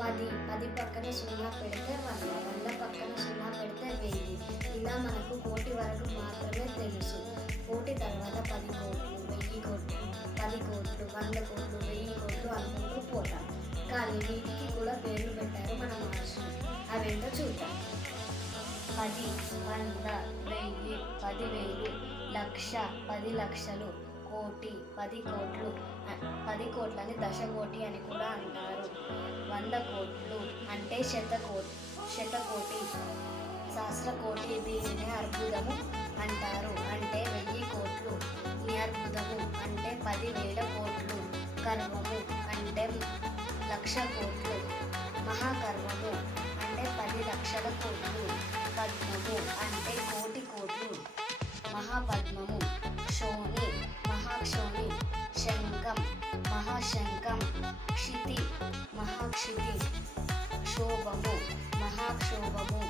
10 పక్కన 0 పెడితే 100, 100 పక్కన 0 పెడితే 1000. ఇలా మనకు కోటి వరకు మాత్రమే తెలుసు. కోటి తర్వాత 10 కోట్లు, 1000 కోట్లు, 10 కోట్లు, 100 కోట్లు, 1000 కోట్లు అనుకుంటూ పోతాం. కానీ వీటికి కూడా పేర్లు పెట్టారు మన మహర్షులు. అవేంటో చూద్దాం. 10, 100, 1000, 10,000, లక్ష, 10 లక్షలు, కోటి, 10 కోట్లు. 10 కోట్లని దశకోటి అని కూడా అంటారు. 100 కోట్లు అంటే శతకోటి, సహస్రకోటి. దీనినే అర్బుదము అంటారు. అంటే 1000 కోట్లు. నియర్బుదము అంటే 10,000 కోట్లు. కర్మము అంటే 1,00,000 కోట్లు. మహాకర్మము అంటే 10 లక్షల కోట్లు. పద్మము అంటే కోటి కోట్లు. మహాపద్మము. క్షోణి, మహాక్షోణి. శంఖం, మహాశంఖం. క్షితి, మహాక్షితి. క్షోభము, మహాక్షోభము.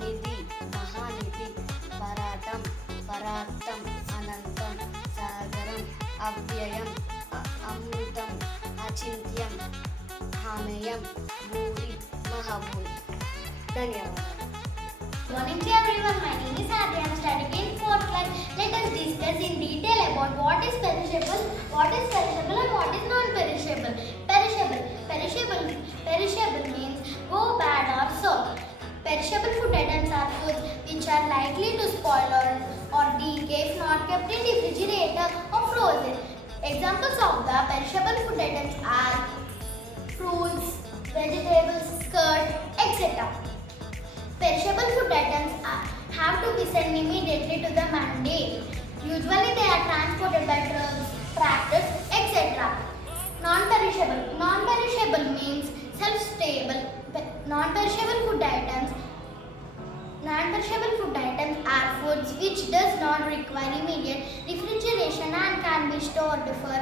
నిధి, మహానిధి. పరాటం, పరార్థం. అనంతం, సాగరం. అవ్యయం, అమృతం. అచింత్యం, అమేయం. భూరి, మహాభూరి. ధన్యవాదాలు. Morning to everyone. My name is Adri. I am studying in 4th class. Let us discuss in detail about what is perishable, and what is non-perishable. Perishable means go bad or sour. Perishable food items are foods which are likely to spoil or decay if not kept in refrigerator or frozen. Examples of the perishable food items are fruits, vegetables, curd, etc. Perishable food items have to be sent immediately to the mandi. Usually they are transported by trucks, tractors, etc. Non-perishable means self-stable. Non-perishable food items are foods which does not require immediate refrigeration and can be stored for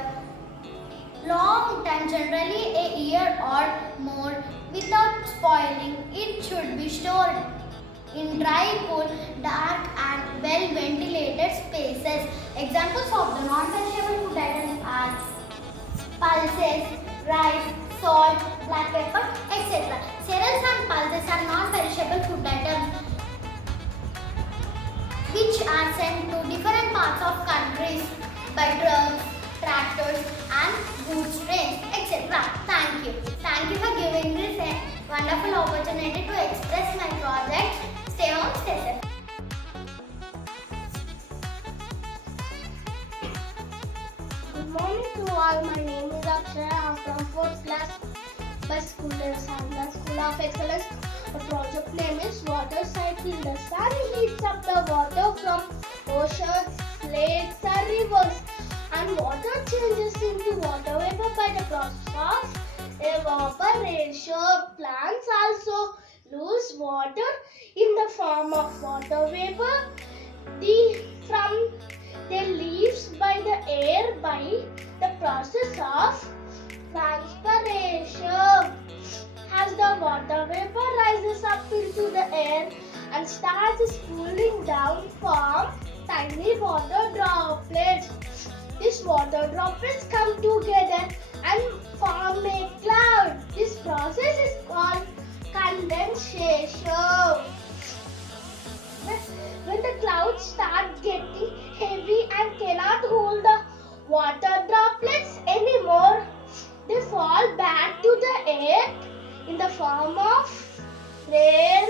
long time, generally a year or more, without spoiling. It should be stored in dry, cool, dark and well ventilated spaces. Examples of the non-perishable food items are pulses, rice, salt, black pepper, etc. Cereals and pulses are non-perishable food items which are sent to different parts of countries by trucks, tractors and goods trains, etc. Thank you for giving this a wonderful opportunity to express my project. Stay home, stay safe. Good morning to all. My name is Akshaya. I am from 4th class by School of Excellence. The project name is Water Cycle. The sun heats up the water from oceans, lakes and rivers, and water changes into water vapor by the process of evaporation. Plants also lose water in the form of water vapor from their leaves by the air by the process of transpiration. As the water vapor rises up into the air and starts cooling down, form tiny water droplets. These water droplets come together and form a cloud. This process is called condensation. When the clouds start getting heavy and cannot hold the water droplets anymore, they fall back to the earth in the form of rain,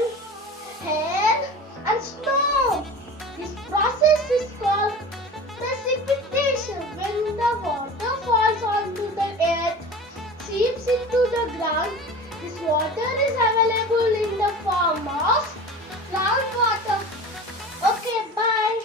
hail and snow. This process is called precipitation. When the water falls onto the earth, seeps into the ground, this water is available in the form of groundwater. Okay, bye.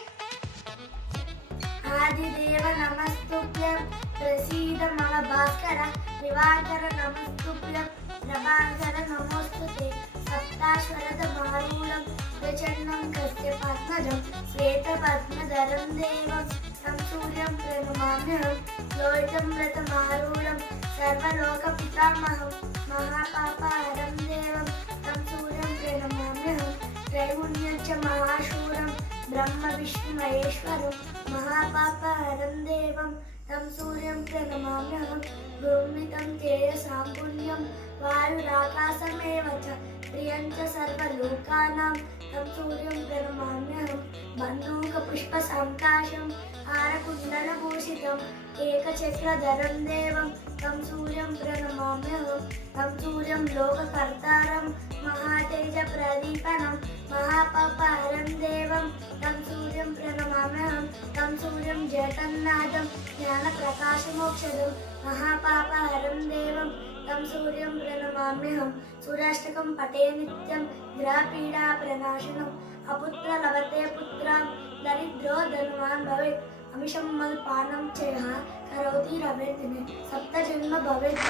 आदिदेव नमस्तुभ्यं प्रसीद मम भास्कर दिवाकर नमस्तुभ्यं प्रभाकर नमोस्तुते सप्ताश्वरद मारूढं प्रचण्डं कश्यपात्मजं श्वेतपद्मधरं देवं तं सूर्यं प्रणमाम्यहं लोहितं व्रतमारूढं सर्वलोकपितामहं महापापहरं देवं तं सूर्यं प्रणमाम्यहं त्रैगुण्यं च महाशूरं ब्रह्म विष्णु महेश्वरं महापापहरं देवं तं सूर्यं प्रणमाम्यहं गुरुमितं तेजसां पुण्यं वायुराकाशमेव च प्रियं च सर्वलोकानां तं सूर्यं प्रणमाम्यहं बन्धूकपुष्पसङ्काशं हारकुण्डलभूषितम् एकचक्रधरं देवं तं सूर्यं प्रणमाम्यहं तं सूर्यं लोककर्तारं महातेजप्रदीपनं महापापहरं देवं तं सूर्यं प्रणमाम्यहं तं सूर्यं जगन्नाथं ज्ञानप्रकाशमोक्षदं महापापहरं देवं तं सूर्यं प्रणमाम्यहं सूर्याष्टकं पठे नित्यं ग्रहपीडाप्रणाशनम् अपुत्रलभते पुत्रां दरिद्रो धनवान् भवेत् अमिषं मल्पानं चयः करोति रवेदिने सप्तजन्म भवेत्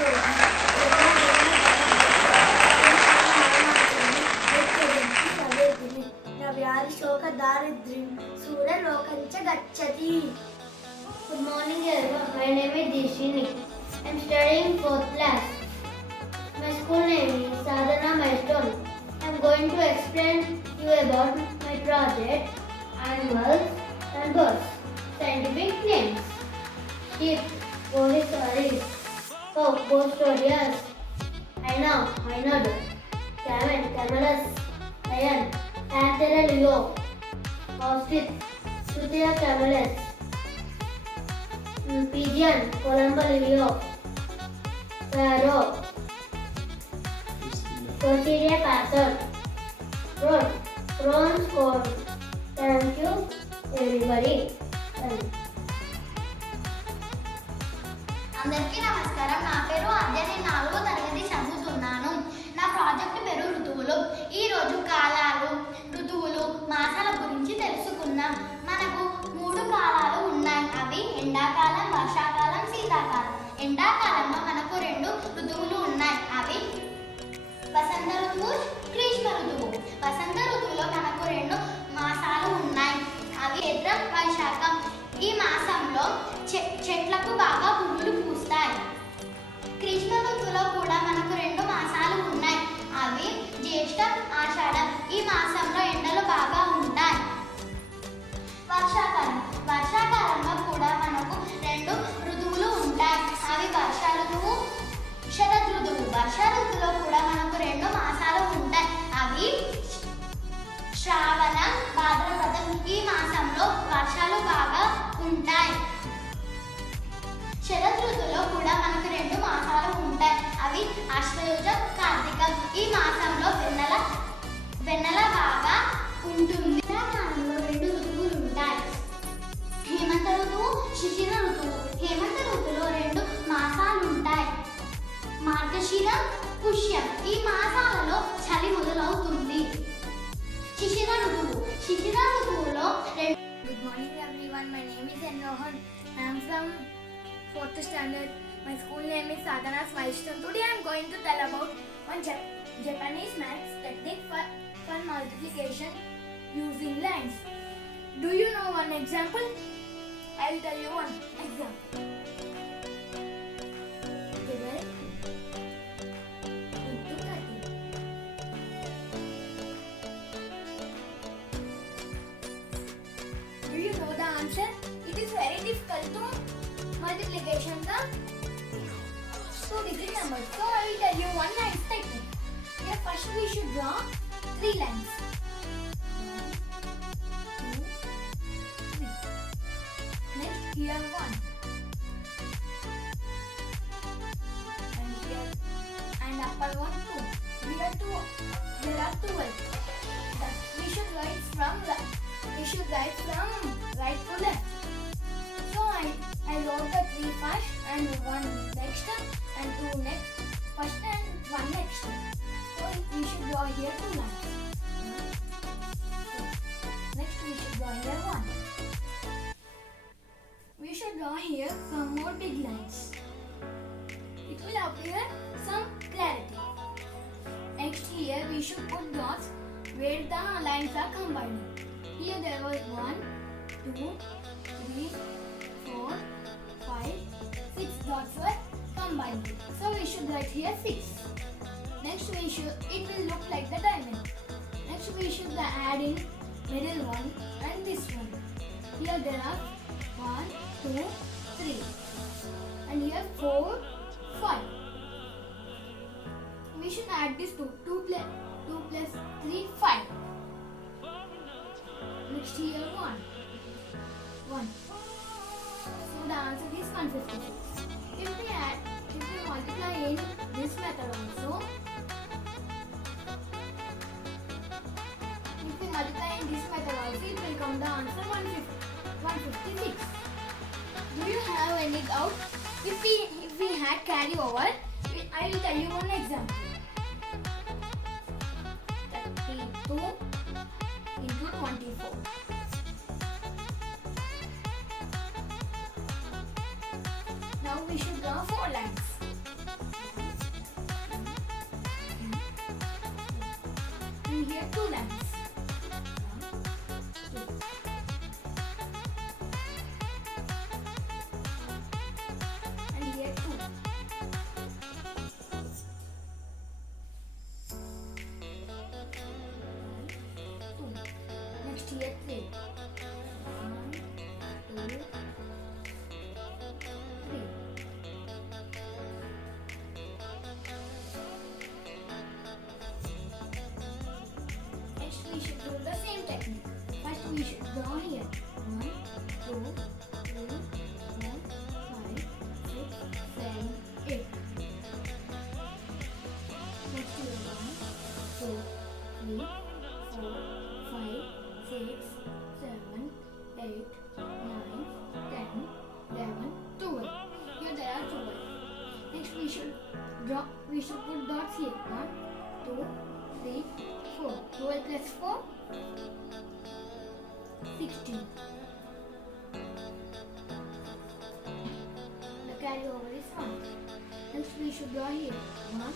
न व्याधिशोकदारिद्र्यं सूर्यलोकं च गच्छति. Good morning everyone. My name is Dishini. I am studying 4th class. My school name is Sadhana Milestone. I am going to explain you about my project, animals and birds. Scientific names: sheep, Bohisaurus; cow, Bostorius; hyena, Hynod; camel, Camelus; lion, Panthera leo; ostrich, Tuthia camelus; pigeon, Columba leo; sparrow, Corsidia passer; crones called. Thank you everybody. అందరికీ నమస్కారం. నా పేరు ఆద్య. నేను 4వ తరగతి చదువుతున్నాను. నా project పేరు ఋతువులు. ఈ రోజు కాలాలు, ఋతువులు, మాసాల గురించి తెలుసుకుందాం. మనకు 3 కాలాలు ఉన్నాయి. అవి ఎండాకాలం, వర్షాకాలం, శీతాకాలం. ఎండాకాలంలో మనకు 2 ఋతువులు ఉన్నాయి. అవి వసంత ఋతువు, గ్రీష్మ ఋతువు. వసంత ఋతువులో మనకు 2 మాసాలు ఉన్నాయి. అవి చైత్రం, వైశాఖం. ఈ మాసంలో చెట్లకు బాగా పువ్వులు పూస్తాయి. గ్రీష్మ ఋతువులో కూడా మనకు 2 మాసాలు ఉన్నాయి. అవి జ్యేష్ఠం, ఆషాఢం. ఈ మాసంలో ఎండలు బాగా ఉంటాయి. వర్షాకాలం. వర్షాకాలంలో కూడా మనకు 2 ఋతువులు ఉంటాయి. అవి వర్ష ఋతువు, శరద్ ఋతువు. వర్ష ఋతువులో కూడా మనకు 2 మాసాలు ఉంటాయి. అవి శ్రావణ, భాద్రపదం. ఈ మాసంలో వర్షాలు బాగా ఉంటాయి. శరద్ ఋతువులో కూడా మనకు 2 మాసాలు ఉంటాయి. అవి ఆశ్వయుజం, కార్తీకం. ఈ మాసంలో వెన్నెల బాగా ఉంటుంది. ఎండాకాలంలో 2 ఋతువులు ఉంటాయి. హేమంత ఋతువు, శిశిర ఋతువు. హేమంత ఋతువులో 2 మాసాలు ఉంటాయి. మార్గశిరం, పుష్యం. ఈ మాసాలలో చలి మొదలవుతుంది. శిశిర ఋతువు. శిశిర ఋతువులో Good morning everyone. My name is Enrohan. I am from 4th standard. My school name is Sadhana's Milestone. Today I am going to tell about one Japanese maths technique for multiplication using lines. Do you know one example? I will tell you one example. Divide into 30. Do you know the answer? It is very difficult to multiplication the 2 digit numbers. So I will tell you one nice technique. Here first we should draw 3 lines. 1, 2, 3. Next here 1. And here and upper one 2. Here 2. Here are 12. We should write from right to left. So I wrote the 3 first and 1 next and 2 next. First and 1 next. So we should draw here 2 lines. 1, 2. Next we should draw here 1. We should draw here some more big lines. It will appear some clarity. Next here we should put dots where the lines are combining. Here there was 1, 2, 3, 4, 5, 6 dots were combined. So we should write here 6. Next it will look like the diamond. Next we should add in middle one and this one. Here there are 1, 2, 3. And here 4, 5. we should add this to 2 plus 3, 5. Next here 1. So the answer is 156. If we multiply in this method also, it will come the answer 156. Do you have any doubt? If we had carry over, I will tell you one example. 32 into 24. Now we should draw 4 lines. And here 2 lines. And here 2. Next here 3. 1, 2, 3. Next we should do the same technique. First we should draw here 1, 2, 3, 4, 5, 6, 7, 8. Next here 1, 2, 3, 4, 5, 6, 7, 8, 9, 10, 11, 12. Here there are 12. Next we should put dots here. 1, 2, 3, 4. 12 plus 4, 16. The carryover is 1. Next we should draw here 1,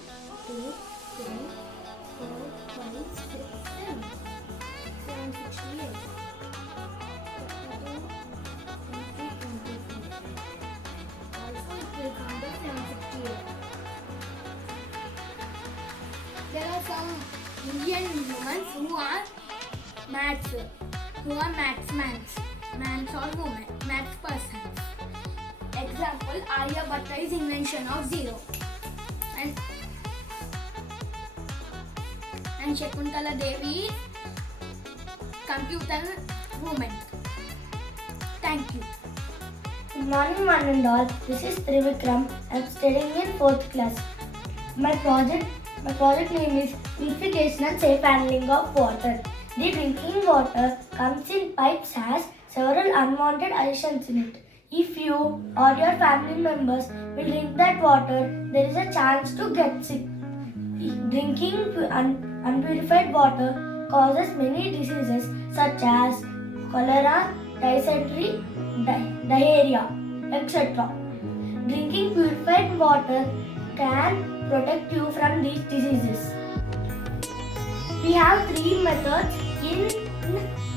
2, 3, 4, 5, 6, 7. 768. 32, 23, 24. Also it will come to 768. There are some Indian women who are maths or women, maths persons. Example, Aryabhatta's invention of zero. And Shakuntala Devi is computer woman. Thank you. Good morning, one and all. This is Trivikram. I am studying in 4th class. My project name is Purification and Safe Handling of Water. The drinking water comes in pipes has several unwanted additions in it. If you or your family members will drink that water, there is a chance to get sick. Drinking unpurified water causes many diseases such as cholera, dysentery, diarrhea, etc. Drinking purified water can protect you from these diseases. We have 3 methods in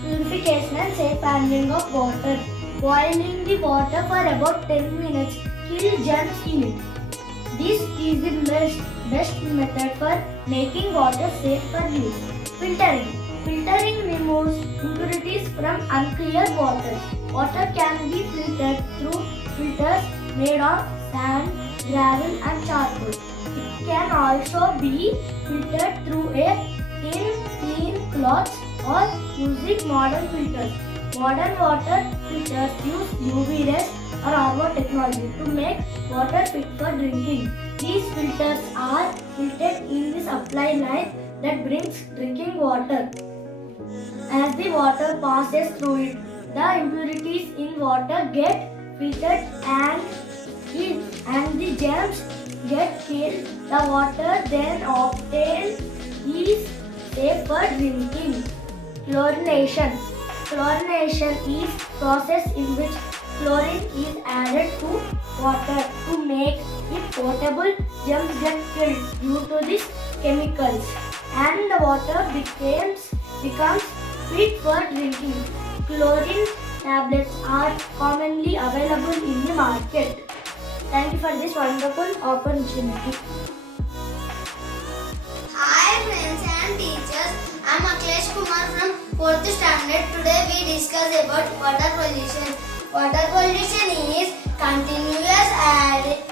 purification and safe handling of water. Boiling the water for about 10 minutes kill germs in it. This is the best method for making water safe for use. Filtering. Filtering removes impurities from unclear water. Water can be filtered through filters made of sand, gravel and charcoal. It can also be filtered through a thin, clean cloth or using modern filters. Modern water filters use UV rays or RO technology to make water fit for drinking. These filters are fitted in the supply line that brings drinking water. As the water passes through it, the impurities in water get filtered and the germs get killed. The water then obtained is safe for drinking. Chlorination. Chlorination is process in which chlorine is added to water to make it potable. Germs get killed due to these chemicals and the water becomes fit for drinking. Chlorine tablets are commonly available in the market. Thank you for this wonderful opportunity. Hi friends and teachers, I am Akhilesh Kumar from 4th standard. Today we discuss about water pollution. Water pollution is continuous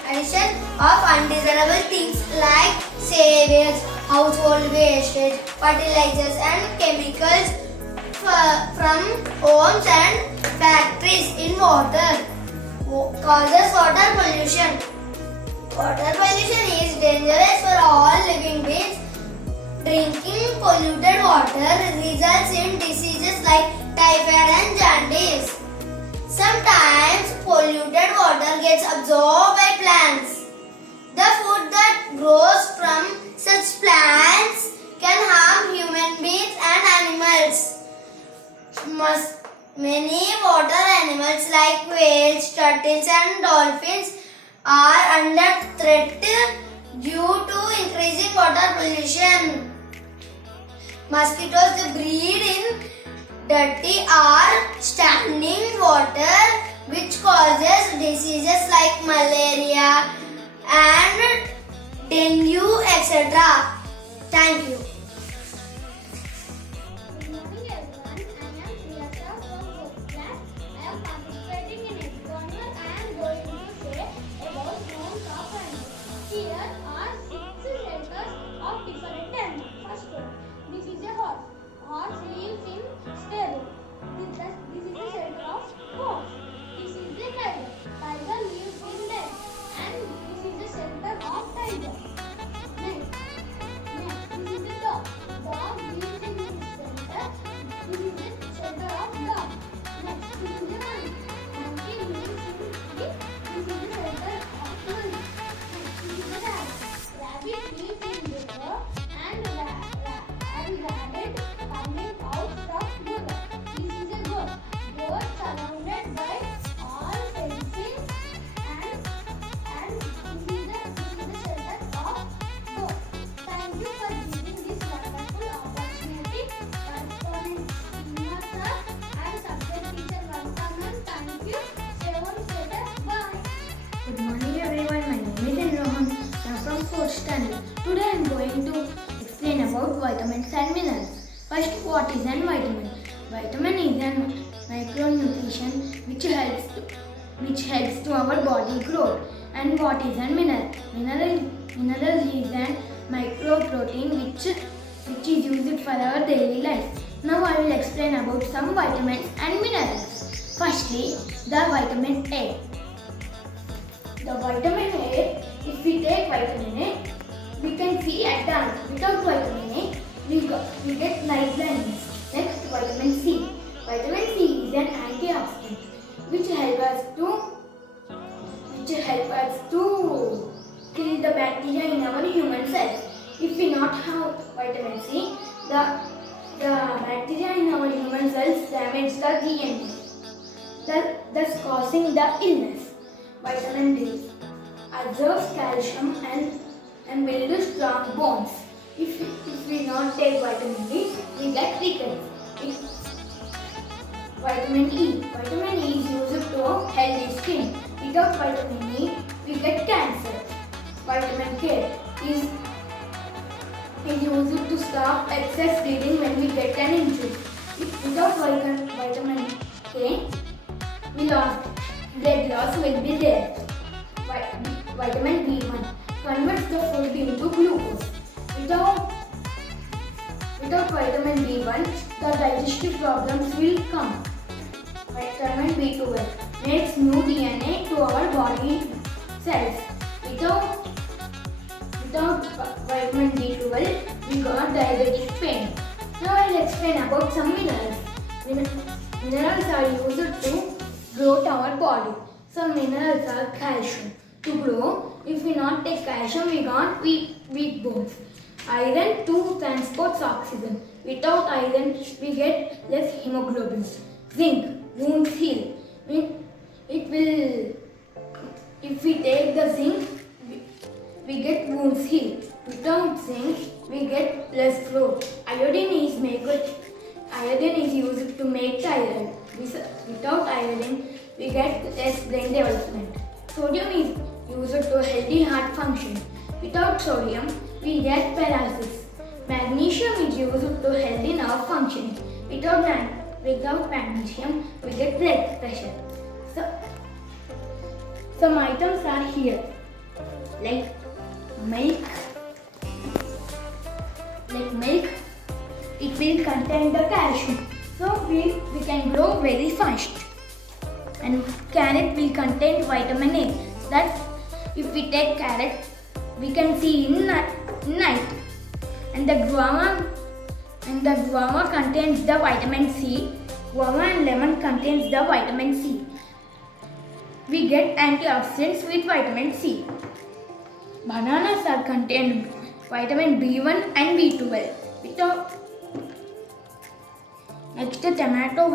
addition of undesirable things like sewage, household wastage, fertilizers and chemicals from homes and factories in water. Causes water pollution. Water pollution is dangerous for all living beings. Drinking polluted water results in diseases like typhoid and jaundice. Sometimes polluted water gets absorbed by plants. The food that grows from such plants can harm human beings and animals. Many water animals like whales, turtles and dolphins are under threat due to increasing water pollution. Mosquitoes breed in dirty or standing water, which causes diseases like malaria and dengue, etc. Thank you. Good morning everyone. I am Priyasha from 4th class. I am participating in Exponent. I am going to say about known top animals. Here are 6 shelters of different animals. First one, this is a horse. Horse lives in stable. This is the shelter of horse. This is the tiger. Tiger lives in den. And this is the shelter of tiger. Next, this is the dog. Dog lives in this shelter. This is the shelter of dog. Next, this is the monkey. Monkey lives in tree. This is the shelter of monkey. Next, this is the rabbit. Rabbit lives in river and rabbit coming out of river. This is a goat. Goat surrounded by all fencing and this is the shelter of goat. Thank you for giving this wonderful opportunity. Correspondent Sima sir and subject teacher Vansaman. Thank you. Stay home, stay safe. Bye. Good morning everyone, my name is Rohan. I am from 4th standard. Today I am going to explain about vitamins and minerals. First, what is an vitamin? Vitamin is a micronutrition which helps to our body growth. And what is a mineral? Mineral is a microprotein which is used for our daily life. Now I will explain about some vitamins and minerals. Firstly, the vitamin A. The vitamin A, if we take vitamin A, we can see at dance. Without vitamin A, we get night blindness. Next, vitamin C. Vitamin C is an antioxidant which help us to kill the bacteria in our human cells. If we not have vitamin C, the bacteria in our human cells damage the DNA, thus causing the illness. Vitamin D absorbs calcium and builds strong bones. If we not take vitamin D, we get rickets. Vitamin E. Vitamin E is used to healthy skin. Without vitamin E, we get cancer. Vitamin K is used to stop excess bleeding when we get an injury. Without vitamin K, blood loss will be there. Vitamin B1 converts the food into glucose. Without vitamin B1, the digestive problems will come. Vitamin B12 makes new DNA to our body cells. Without vitamin B12, we got diabetic pain. Now I will explain about some minerals. Minerals are used to grow our body. Some minerals are calcium. To grow, if we not take calcium, we got weak bones. Iron to transport oxygen. Without iron, we get less hemoglobin. Zinc, wounds heal. If we take the zinc, we get wounds healed. Without zinc, we get less growth. Iodine is used to make thyroid. Without iodine, we get less brain development. Sodium is used to healthy heart function. Without sodium, we get paralysis. Magnesium is used to healthy nerve functioning. Without magnesium, we get blood pressure. Some items are here, like milk. It will contain the calcium, so we can grow very fast. And carrot will contain vitamin A. That if we take carrot, we can see in night. And the guava contains the vitamin C. Guava and lemon contains the vitamin C. We get antioxidants with vitamin C. Bananas are contained vitamin B1 and B12. Next, the tomato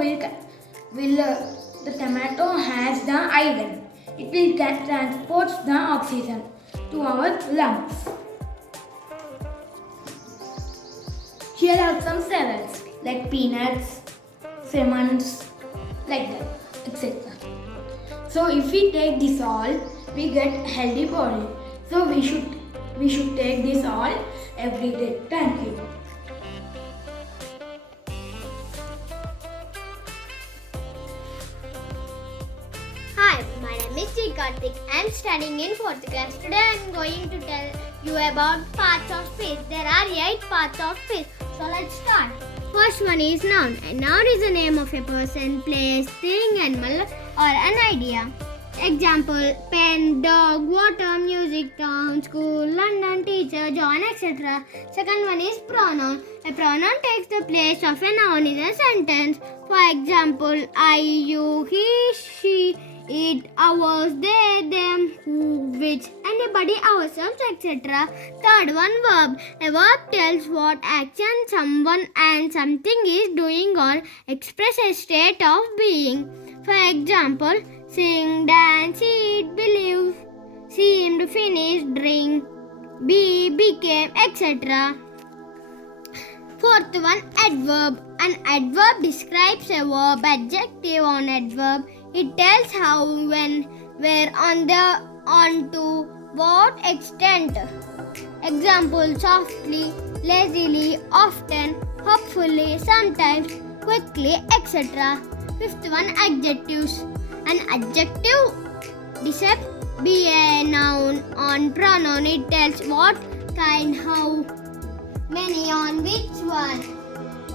the tomato has the iron. It will transport the oxygen to our lungs. Here are some cereals like peanuts, almonds, like that, etc. So if we take this all, we get healthy body. So we should take this all every day. Thank you. Hi, my name is G. Karthik. I am studying in 4th class. Today I am going to tell you about parts of speech. There are 8 parts of speech. So let's start. First one is noun. A noun is the name of a person, place, thing, animal or an idea. Example: pen, dog, water, music, town, school, London, teacher, John, etc. Second one is pronoun. A pronoun takes the place of a noun in a sentence. For example, I, you, he, she, it, ours, they, them, who, which, anybody, ourselves, etc. Third one, verb. A verb tells what action someone and something is doing or express a state of being. For example, sing, dance, eat, believe, seemed, finished, drink, be, became, etc. Fourth one, adverb. An adverb describes a verb, adjective on adverb. It tells how, when, where, on to what extent. Example: softly, lazily, often, hopefully, sometimes, quickly, etc. Fifth one, adjectives. An adjective describes be a noun on pronoun. It tells what kind, how many, on which one.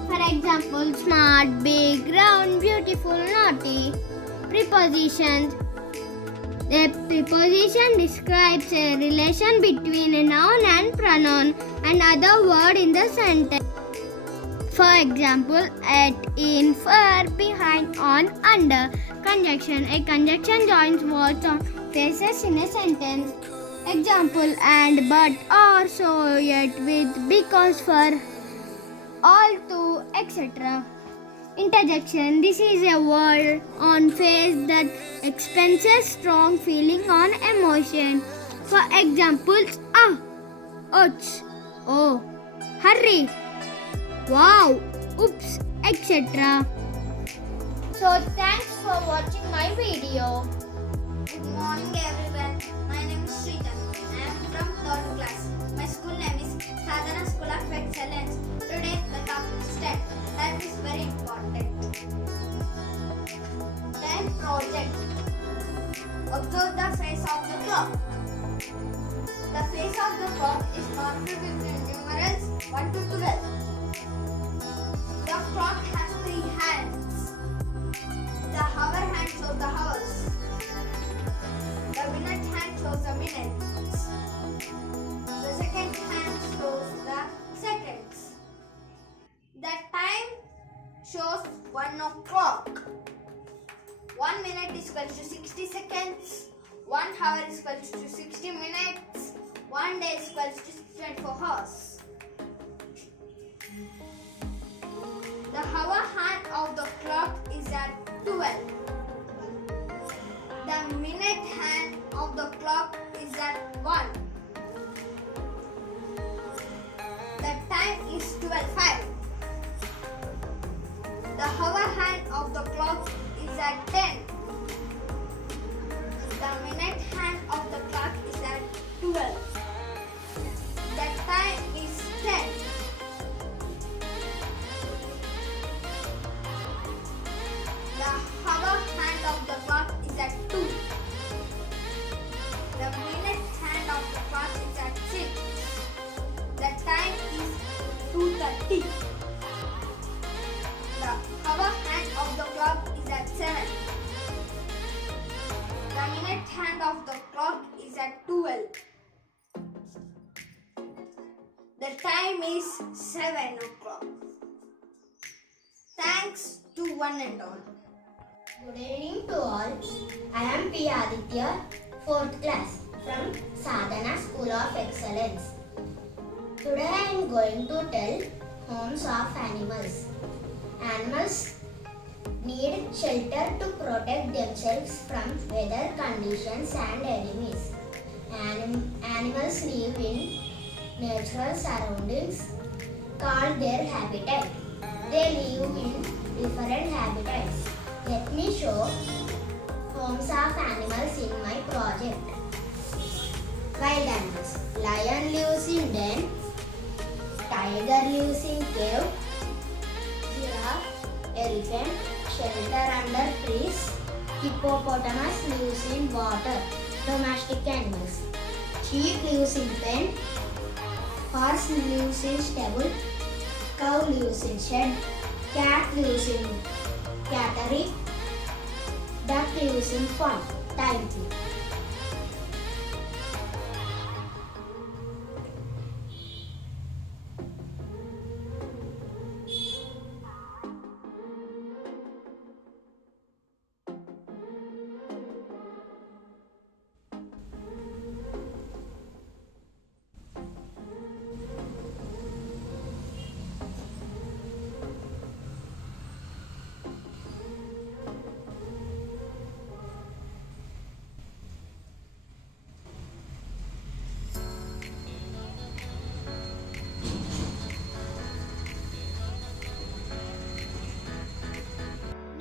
For example, smart, big, round, beautiful, naughty. Prepositions. A preposition describes a relation between a noun and pronoun and other word in the sentence. For example, at, in, for, behind, on, under. Conjunction. A conjunction joins words or phrases in a sentence. Example: and, but, or, so, yet, with, because, for, all, to, etc. Interjection. This is a word on phrase that expresses strong feeling on emotion. For examples: ouch, oh, hurry, wow, oops, etc. So thanks for watching my video. Good morning everyone. My name is Sritan. I am from 3rd class. My school name is Sadhana School of Excellence. Today the topic is time. Time is very important. Time project. Observe the face of the clock. The face of the clock is marked between numerals 1 to 12. The clock has 3 hands. The hour hand shows the hours. The minute hand shows the minutes. The second hand shows the seconds. The time shows 1 o'clock. 1 minute is equal to 60 seconds. 1 hour is equal to 60 minutes. 1 day is equal to 24 hours. The hour hand of the clock is at 12. The minute hand of the clock is at 1. The time is 12:05. The hour hand of the clock is at 10. The minute hand of the clock is at 12. The time is 10. The hour hand of the clock is 8:30. The hour hand of the clock is at 7. The minute hand of the clock is at 12. The time is 7 o'clock. Thanks to one and all. Good evening to all. I am P. Aditya, 4th class from Sadhana School of Excellence. Today I am going to tell homes of animals. Animals need shelter to protect themselves from weather conditions and enemies. Animals live in natural surroundings called their habitat. They live in different habitats. Let me show homes of animals in my project. Wild animals. Lion lives in den. Tiger lives in cave. Giraffe, elephant, shelter under trees. Hippopotamus lives in water. Domestic animals. Sheep lives in pen. Horse lives in stable. Cow lives in shed. Cat lives in cattery. Duck lives in pond. Thank you.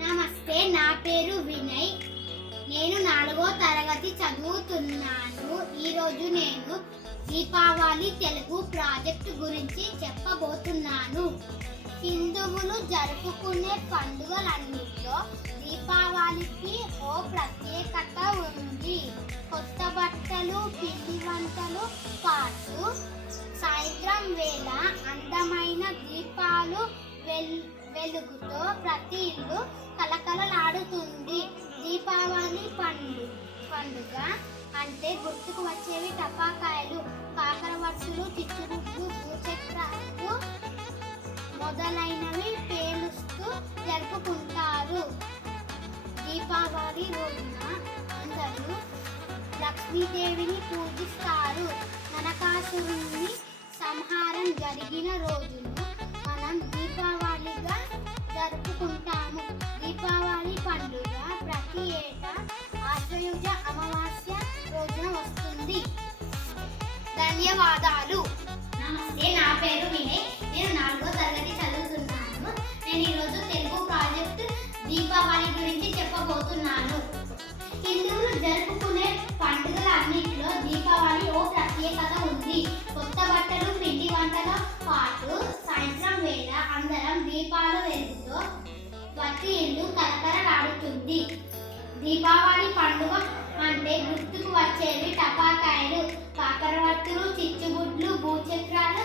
నమస్తే, నా పేరు వినయ్. నేను 4వ తరగతి చదువుతున్నాను. ఈరోజు నేను Deepavali Telugu project గురించి చెప్పబోతున్నాను. హిందువులు జరుపుకునే పండుగలన్నిటిలో దీపావళికి ఓ ప్రత్యేకత ఉంది. కొత్త బట్టలు, పిండి వంటలు పాటు సాయంత్రం వేళ అందమైన దీపాలు వెలుగుతో ప్రతి ఇల్లు కలకలలాడుతుంది. దీపావళి పండుగ అంటే గుర్తుకు వచ్చేవి టపాకాయలు, కాకరవట్టులు, చిచ్చుబుడ్లు, భూచక్రాలు మొదలైనవి పేలుస్తూ జరుపుకుంటారు. దీపావళి రోజున అందరూ లక్ష్మీదేవిని పూజిస్తారు. నరకాసురుని సంహారం జరిగిన రోజును మనం దీపావళిగా జరుపుకుంటాము. దీపావళి పండుగ ప్రతి ఏటా ఆశ్వయుజ అమావాస్య రోజున వస్తుంది. ధన్యవాదాలు. నమస్తే, నా పేరు వినయ్. నేను 4వ తరగతి చదువుతున్నాను. నేను ఈరోజు తెలుగు ప్రాజెక్ట్ దీపావళి గురించి చెప్పబోతున్నాను. హిందువులు జరుపుకునే పండుగలన్నిటిలో దీపావళి ఓ ప్రత్యేకత ఉంది. కొత్త బట్టలు, పిండి వంటల పాటు సాయంత్రం వేళ అందరం దీపాల వెలుగుతో ప్రతి ఇల్లు కలకలలాడుతుంది. దీపావళి పండుగ అంటే గుర్తుకు వచ్చేవి టపాకాయలు, కాకరవట్టులు, చిచ్చుబుడ్లు, భూచక్రాలు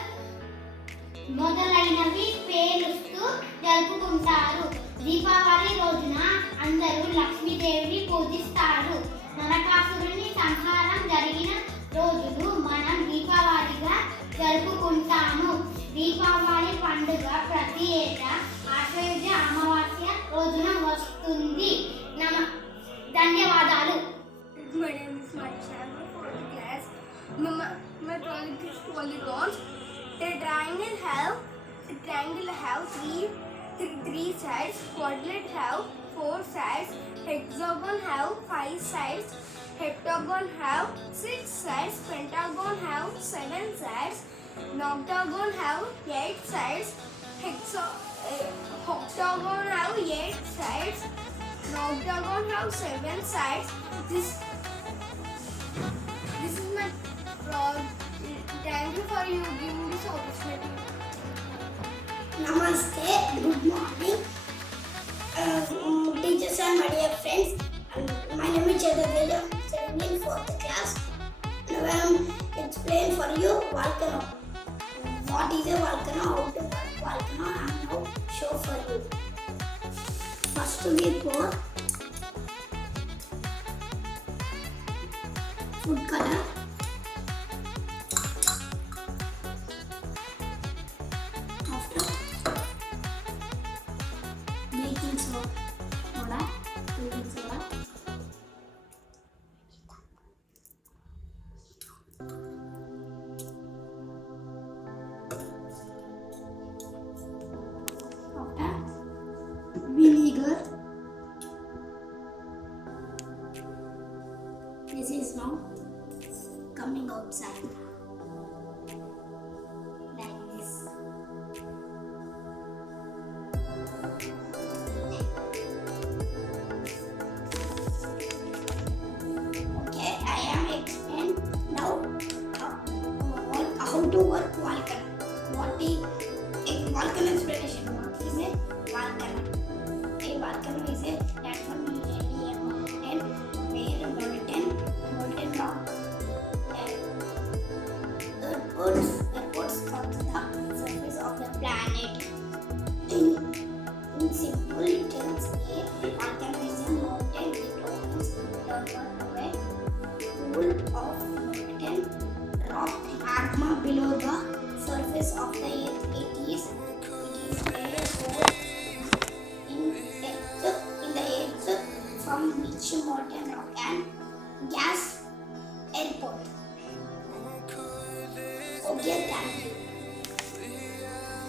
మొదలైనవి పేలుస్తూ జరుపుకుంటారు. దీపావళి రోజున అందరూ లక్ష్మీదేవిని పూజిస్తారు. నరకాసురుని సంహారం జరిగిన రోజును మనం దీపావళిగా జరుపుకుంటాము. దీపావళి పండుగ ప్రతి ఏటా ఆశ్వయుజ అమావాస్య రోజున వస్తుంది. ధన్యవాదాలు. My name is Manisha. I'm in 4th class. My project is polygons. A triangle have three sides. Quadrilateral have 4 sides. Hexagon have 5 sides. Heptagon have 6 sides. Pentagon have 7 sides. Octagon have 8 sides. Octagon have 8 sides. Octagon have 7 sides. This is my project. Thank you for you giving this opportunity. Namaste, good morning, teachers and my dear friends. My name is Chetan, studying in 4th class. Now I am explain for you volcano. What is a volcano? How to work volcano? we pour food color, after baking soda, baking soda, after vinegar. This is now coming outside like this. Okay, I am explained now how to work volcano. What is a volcano explanation? What is a volcano? A volcano is a platform usually a mountain where molten rock earthquakes on the surface of the planet. In simple terms, a volcano is a mountain that opens downward to a pool of molten rock magma below the surface of the earth. It is a source in the earth from which molten rock and gas airport. Okay, thank you.